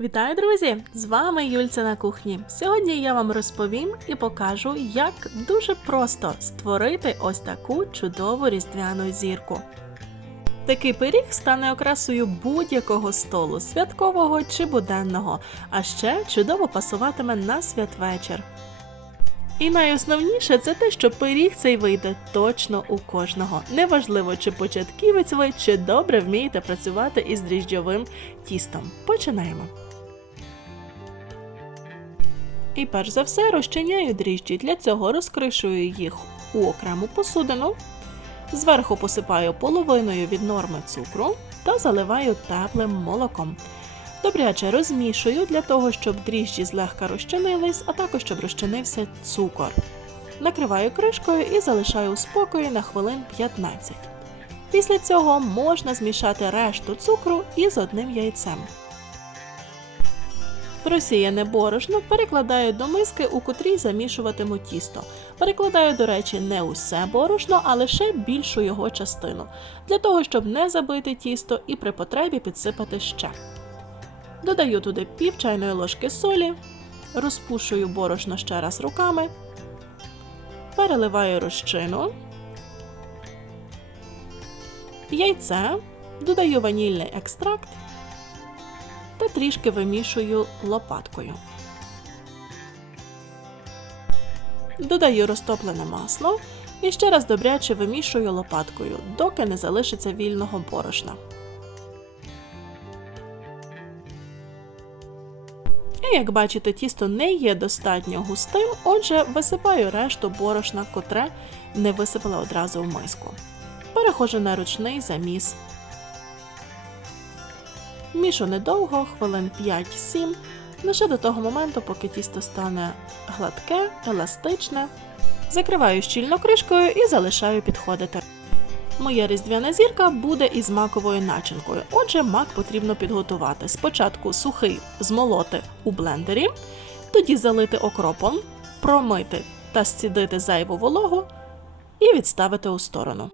Вітаю, друзі! З вами Юльця на кухні. Сьогодні я вам розповім і покажу, як дуже просто створити ось таку чудову різдвяну зірку. Такий пиріг стане окрасою будь-якого столу, святкового чи буденного, а ще чудово пасуватиме на святвечір. І найосновніше це те, що пиріг цей вийде точно у кожного. Неважливо, чи початківець ви, чи добре вмієте працювати із дріжджовим тістом. Починаємо. І перш за все розчиняю дріжджі. Для цього розкришую їх у окрему посудину. Зверху посипаю половиною від норми цукру та заливаю теплим молоком. Добряче розмішую для того, щоб дріжджі злегка розчинились, а також щоб розчинився цукор. Накриваю кришкою і залишаю у спокої на хвилин 15. Після цього можна змішати решту цукру із одним яйцем. Просіяне борошно перекладаю до миски, у котрій замішуватиму тісто. Перекладаю, до речі, не усе борошно, а лише більшу його частину, для того, щоб не забити тісто і при потребі підсипати ще. Додаю туди пів чайної ложки солі, розпушую борошно ще раз руками, переливаю розчину, яйце, додаю ванільний екстракт та трішки вимішую лопаткою. Додаю розтоплене масло і ще раз добряче вимішую лопаткою, доки не залишиться вільного борошна. І як бачите, тісто не є достатньо густим, отже, висипаю решту борошна, котре не висипала одразу в миску. Переходжу на ручний заміс. Мішу недовго, хвилин 5-7, лише до того моменту, поки тісто стане гладке, еластичне. Закриваю щільно кришкою і залишаю підходити. Моя різдвяна зірка буде із маковою начинкою. Отже, мак потрібно підготувати. Спочатку сухий змолоти у блендері, тоді залити окропом, промити та зцідити зайву вологу і відставити у сторону.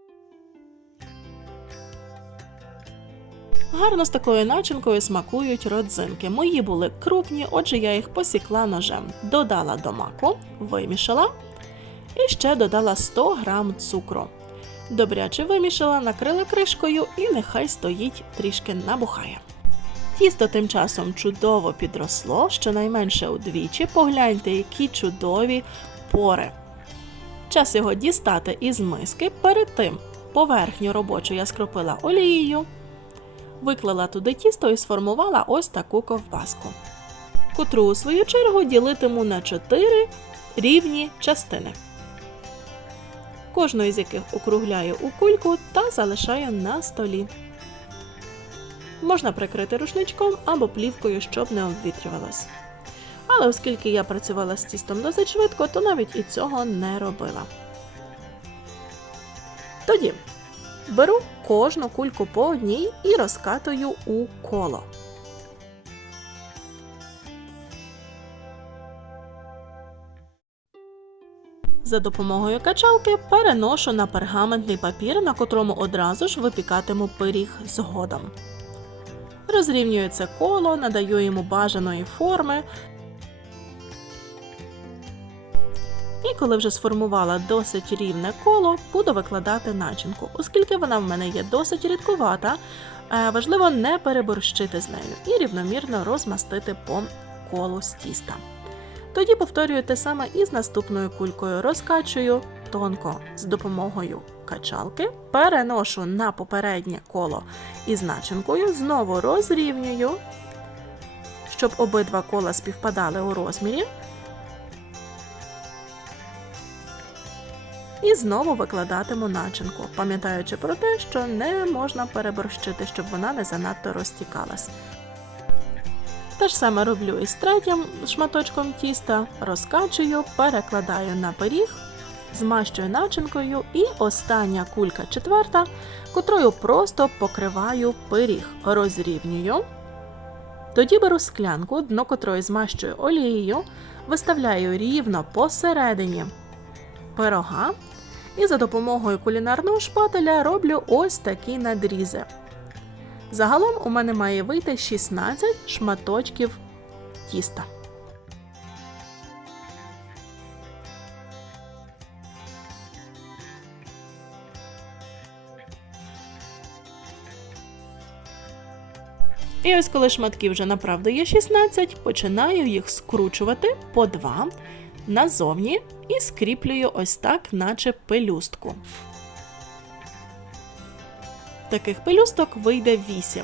Гарно з такою начинкою смакують родзинки. Мої були крупні, отже, я їх посікла ножем. Додала до маку, вимішала і ще додала 100 грам цукру. Добряче вимішала, накрила кришкою і нехай стоїть трішки набухає. Тісто тим часом чудово підросло, щонайменше удвічі. Погляньте, які чудові пори. Час його дістати із миски. Перед тим поверхню робочу я скропила олією, виклала туди тісто і сформувала ось таку ковбаску, котру у свою чергу ділитиму на 4 рівні частини кожну із яких округляю у кульку та залишаю на столі. Можна прикрити рушничком або плівкою, щоб не обвітрювалось. Але оскільки я працювала з тістом досить швидко, то навіть і цього не робила. Тоді беру кожну кульку по одній і розкатую у коло. За допомогою качалки переношу на пергаментний папір, на котрому одразу ж випікатиму пиріг згодом. Розрівнюю це коло, надаю йому бажаної форми. І коли вже сформувала досить рівне коло, буду викладати начинку. Оскільки вона в мене є досить рідкувата, е, важливо не переборщити з нею і рівномірно розмастити по колу з тіста. Тоді повторюю те саме і з наступною кулькою. Розкачую тонко з допомогою качалки, переношу на попереднє коло із начинкою, знову розрівнюю, щоб обидва кола співпадали у розмірі. І знову викладатиму начинку, пам'ятаючи про те, що не можна переборщити, щоб вона не занадто розтікалась. Те ж саме роблю із третім шматочком тіста, розкачую, перекладаю на пиріг, змащую начинкою і остання кулька четверта, котрою просто покриваю пиріг, розрівнюю. Тоді беру склянку, дно котрої змащую олією, виставляю рівно посередині пирога і за допомогою кулінарного шпателя роблю ось такі надрізи. Загалом у мене має вийти 16 шматочків тіста. І ось коли шматків вже направду є 16, починаю їх скручувати по два назовні і скріплюю ось так, наче пелюстку. Таких пелюсток вийде 8.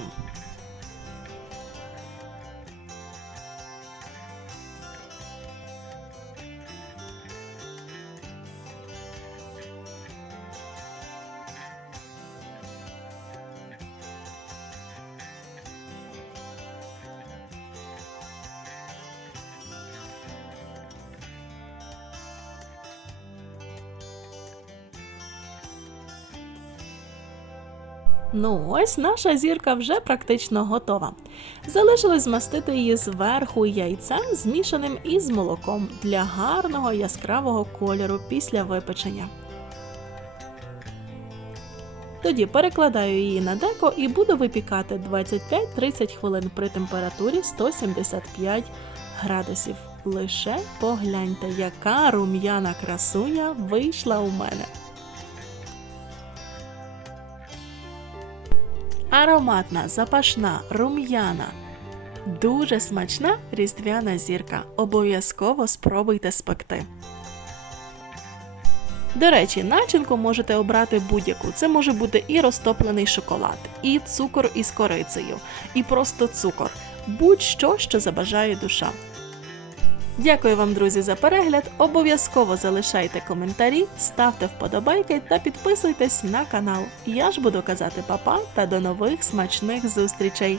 Ну ось наша зірка вже практично готова. Залишилось змастити її зверху яйцем, змішаним із молоком для гарного яскравого кольору після випечення. Тоді перекладаю її на деко і буду випікати 25-30 хвилин при температурі 175 градусів. Лише погляньте, яка рум'яна красуня вийшла у мене. Ароматна, запашна, рум'яна. Дуже смачна різдвяна зірка. Обов'язково спробуйте спекти. До речі, начинку можете обрати будь-яку. Це може бути і розтоплений шоколад, і цукор із корицею, і просто цукор. Будь-що, що забажає душа. Дякую вам, друзі, за перегляд. Обов'язково залишайте коментарі, ставте вподобайки та підписуйтесь на канал. Я ж буду казати папа та до нових смачних зустрічей.